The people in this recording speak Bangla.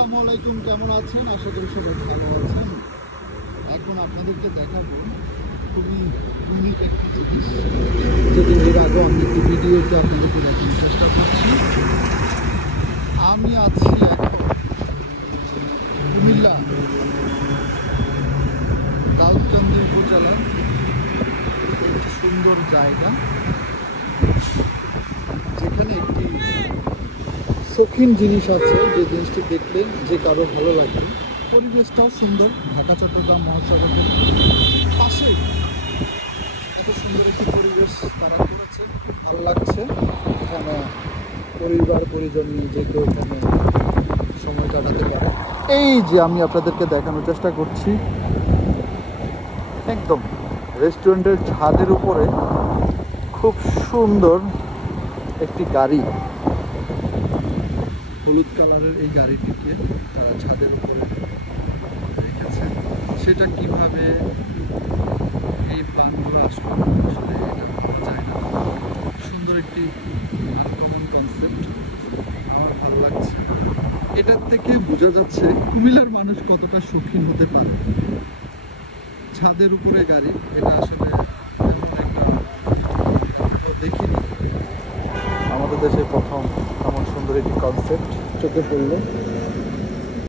আসসালামু আলাইকুম, কেমন আছেন? আশা করি সবাই ভালো আছেন। এখন আপনাদেরকে দেখাবো খুবই ইউনিক একটা জিনিস, যেটি এর আগেও আমি একটি ভিডিওতে আপনাদেরকে দেখানোর চেষ্টা করছি। আমি আছি এখন কুমিল্লা দাউদকান্দি উপজেলার একটি সুন্দর জায়গা, যেখানে একটি শৌখিন জিনিস আছে, যে জিনিসটি দেখলে যে কারো ভালো লাগবে। পরিবেশটাও সুন্দর, ঢাকা চট্টগ্রাম মহাসড়কের পাশে এত সুন্দর একটি পরিবেশ তারা করেছে, ভালো লাগছে। এখানে পরিবার পরিজন নিয়ে যে কেউ এখানে সময় কাটাতে পারে। এই যে আমি আপনাদেরকে দেখানোর চেষ্টা করছি, একদম রেস্টুরেন্টের ছাদের উপরে খুব সুন্দর একটি গাড়ি, হলুদ কালারের এই গাড়িটিকে তারা ছাদের উপরে রেখেছে। সেটা কিভাবে এই প্ল্যানগুলো আসলে আসলে এটা বলা যায় না। সুন্দর একটি আনকমন কনসেপ্ট, আমার ভালো লাগছে। এটার থেকে বোঝা যাচ্ছে কুমিল্লার মানুষ কতটা শৌখিন হতে পারে। ছাদের উপরে গাড়ি, এটা আসলে দেখিনি, আমাদের দেশে প্রথম এমন সুন্দর একটি কনসেপ্ট চোখে পড়লো।